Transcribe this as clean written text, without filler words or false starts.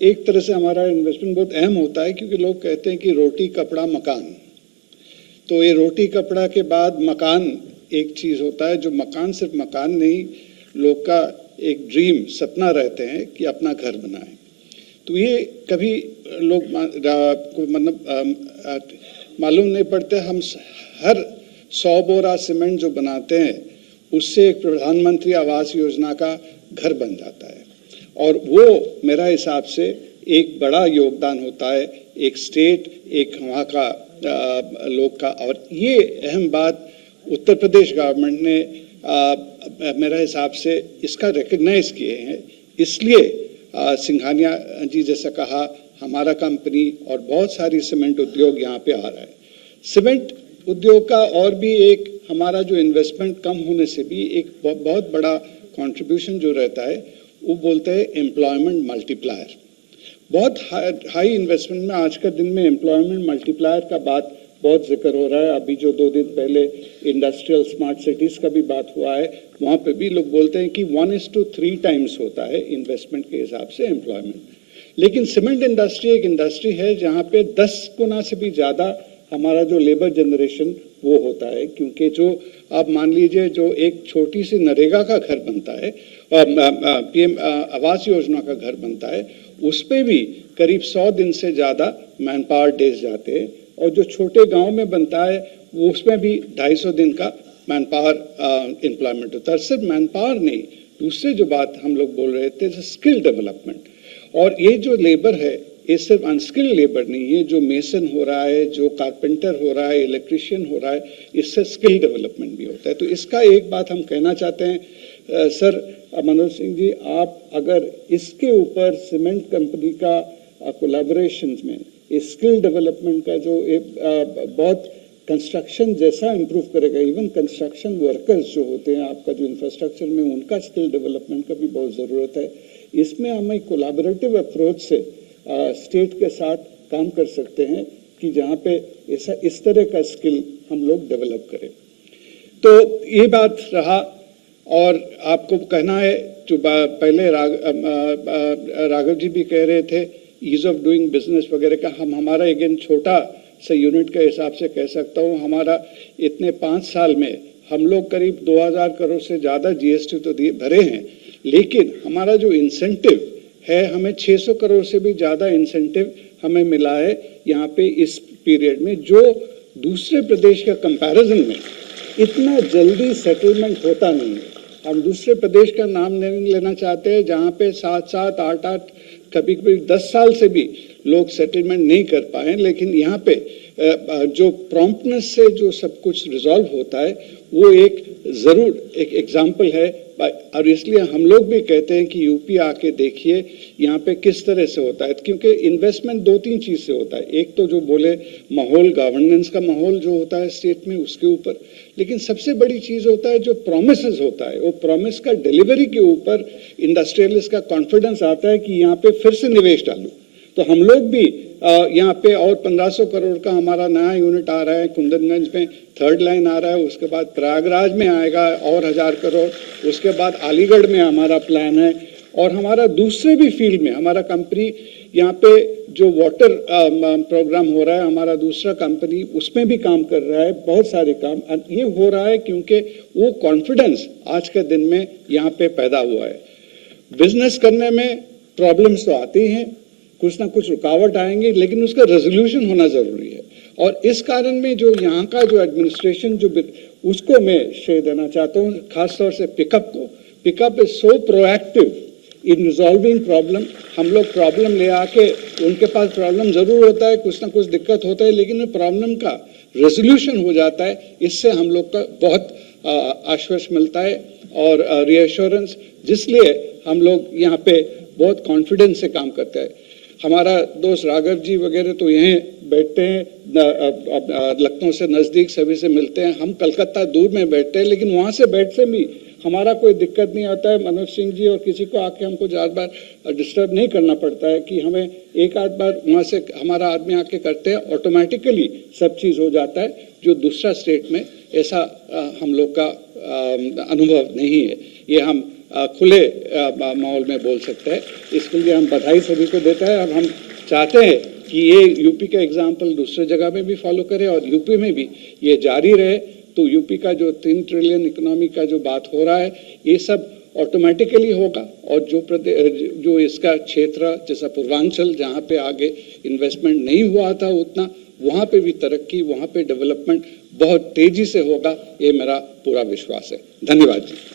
एक तरह से हमारा इन्वेस्टमेंट बहुत अहम होता है, क्योंकि लोग कहते हैं कि रोटी कपड़ा मकान, तो ये रोटी कपड़ा के बाद मकान एक चीज़ होता है, जो मकान सिर्फ मकान नहीं, लोग का एक ड्रीम सपना रहते हैं कि अपना घर बनाएं। तो ये कभी लोग को मतलब मालूम नहीं पड़ते, हम हर 100 बोरा सीमेंट जो बनाते हैं उससे एक प्रधानमंत्री आवास योजना का घर बन जाता है, और वो मेरा हिसाब से एक बड़ा योगदान होता है एक स्टेट, एक वहाँ का लोग का। और ये अहम बात उत्तर प्रदेश गवर्नमेंट ने मेरा हिसाब से इसका रिकग्नाइज किए हैं, इसलिए सिंघानिया जी जैसा कहा, हमारा कंपनी और बहुत सारी सीमेंट उद्योग यहाँ पे आ रहा है। सीमेंट उद्योग का और भी एक हमारा जो इन्वेस्टमेंट कम होने से भी एक बहुत बड़ा कंट्रीब्यूशन जो रहता है, वो बोलते हैं एम्प्लॉयमेंट मल्टीप्लायर। बहुत हाई इन्वेस्टमेंट में आज का दिन में एम्प्लॉयमेंट मल्टीप्लायर का बात बहुत जिक्र हो रहा है। अभी जो 2 दिन पहले इंडस्ट्रियल स्मार्ट सिटीज़ का भी बात हुआ है, वहाँ पे भी लोग बोलते हैं कि 1:3 टाइम्स होता है इन्वेस्टमेंट के हिसाब से एम्प्लॉयमेंट। लेकिन सीमेंट इंडस्ट्री एक इंडस्ट्री है जहाँ पे 10 गुना से भी ज़्यादा हमारा जो लेबर जनरेशन वो होता है, क्योंकि जो आप मान लीजिए जो एक छोटी सी नरेगा का घर बनता है, पीएम आवास योजना का घर बनता है, उस पर भी करीब 100 दिन से ज़्यादा मैन पावर डेज जाते हैं, और जो छोटे गांव में बनता है वो उसमें भी 250 दिन का मैन पावर एम्प्लॉयमेंट होता है। सिर्फ मैन पावर नहीं, दूसरे जो बात हम लोग बोल रहे थे स्किल डेवलपमेंट, और ये जो लेबर है ये सिर्फ अनस्किल्ड लेबर नहीं है, जो मेसन हो रहा है, जो कारपेंटर हो रहा है, इलेक्ट्रिशियन हो रहा है, इससे स्किल डेवलपमेंट भी होता है। तो इसका एक बात हम कहना चाहते हैं सर मनोज सिंह जी, आप अगर इसके ऊपर सीमेंट कंपनी का कोलैबोरेशन में स्किल डेवलपमेंट का जो बहुत कंस्ट्रक्शन जैसा इम्प्रूव करेगा, इवन कंस्ट्रक्शन वर्कर्स जो होते हैं आपका जो इंफ्रास्ट्रक्चर में, उनका स्किल डेवलपमेंट का भी बहुत ज़रूरत है। इसमें हम एक कोलैबोरेटिव अप्रोच से स्टेट के साथ काम कर सकते हैं कि जहाँ पे ऐसा इस तरह का स्किल हम लोग डेवलप करें। तो ये बात रहा, और आपको कहना है जो पहले राघव जी भी कह रहे थे ईज ऑफ डूइंग बिजनेस वगैरह का, हम हमारा अगेन छोटा सा यूनिट के हिसाब से कह सकता हूँ, हमारा इतने 5 साल में हम लोग करीब 2000 करोड़ से ज़्यादा जीएसटी तो भरे हैं, लेकिन हमारा जो इंसेंटिव है, हमें 600 करोड़ से भी ज़्यादा इंसेंटिव हमें मिला है यहाँ पे इस पीरियड में, जो दूसरे प्रदेश के कंपैरिजन में इतना जल्दी सेटलमेंट होता नहीं है। हम दूसरे प्रदेश का नाम नहीं लेना चाहते हैं जहाँ पे 7-7, 8-8, कभी कभी 10 साल से भी लोग सेटलमेंट नहीं कर पाए, लेकिन यहाँ पे जो प्रॉम्प्टनेस से जो सब कुछ रिजॉल्व होता है वो एक ज़रूर एक एग्जाम्पल है। और इसलिए हम लोग भी कहते हैं कि यूपी आके देखिए यहाँ पे किस तरह से होता है, क्योंकि इन्वेस्टमेंट 2-3 चीज़ से होता है। एक तो जो बोले माहौल, गवर्नेंस का माहौल जो होता है स्टेट में, उसके ऊपर, लेकिन सबसे बड़ी चीज़ होता है जो प्रोमिसेस होता है, वो प्रोमिस का डिलीवरी के ऊपर इंडस्ट्रियलिस्ट का कॉन्फिडेंस आता है कि यहाँ पे फिर से निवेश डालूं। तो हम लोग भी यहाँ पे और 1500 करोड़ का हमारा नया यूनिट आ रहा है, कुंदनगंज में 3rd लाइन आ रहा है, उसके बाद प्रयागराज में आएगा और 1000 करोड़, उसके बाद अलीगढ़ में हमारा प्लान है, और हमारा दूसरे भी फील्ड में हमारा कंपनी यहाँ पे जो वाटर प्रोग्राम हो रहा है, हमारा दूसरा कंपनी उसमें भी काम कर रहा है। बहुत सारे काम ये हो रहा है क्योंकि वो कॉन्फिडेंस आज के दिन में यहाँ पे पैदा हुआ है। बिजनेस करने में प्रॉब्लम्स तो आती हैं, कुछ ना कुछ रुकावट आएंगे, लेकिन उसका रेजोल्यूशन होना जरूरी है। और इस कारण में जो यहाँ का जो एडमिनिस्ट्रेशन जो उसको मैं श्रेय देना चाहता हूँ, खासतौर से पिकअप को। Pickup is so proactive in resolving problem. हम लोग प्रॉब्लम ले आके, उनके पास प्रॉब्लम जरूर होता है, कुछ ना कुछ दिक्कत होता है, लेकिन प्रॉब्लम का रेजोल्यूशन हो जाता है। इससे हम लोग का बहुत आश्वासन मिलता है और रिएश्योरेंस, जिसलिए हम लोग यहाँ पे बहुत कॉन्फिडेंस से काम करते हैं। हमारा दोस्त राघव जी वगैरह तो यहीं बैठते हैं, लखनऊ से नज़दीक, सभी से मिलते हैं। हम कलकत्ता दूर में बैठते हैं, लेकिन वहाँ से बैठते भी हमारा कोई दिक्कत नहीं आता है। मनोज सिंह जी और किसी को आके हमको ज़्यादा बार डिस्टर्ब नहीं करना पड़ता है कि हमें एक आध बार वहाँ से हमारा आदमी आके करते हैं, ऑटोमेटिकली सब चीज़ हो जाता है, जो दूसरा स्टेट में ऐसा हम लोग का अनुभव नहीं है। ये हम खुले माहौल में बोल सकते हैं। इसके लिए हम बधाई सभी को देते हैं और हम चाहते हैं कि ये यूपी का एग्जाम्पल दूसरे जगह में भी फॉलो करे और यूपी में भी ये जारी रहे। तो यूपी का जो 3 ट्रिलियन इकोनॉमी का जो बात हो रहा है, ये सब ऑटोमेटिकली होगा। और जो इसका क्षेत्र जैसा पूर्वांचल, जहाँ पे आगे इन्वेस्टमेंट नहीं हुआ था उतना, वहाँ पे भी तरक्की, वहाँ पे डेवलपमेंट बहुत तेजी से होगा, ये मेरा पूरा विश्वास है। धन्यवाद जी।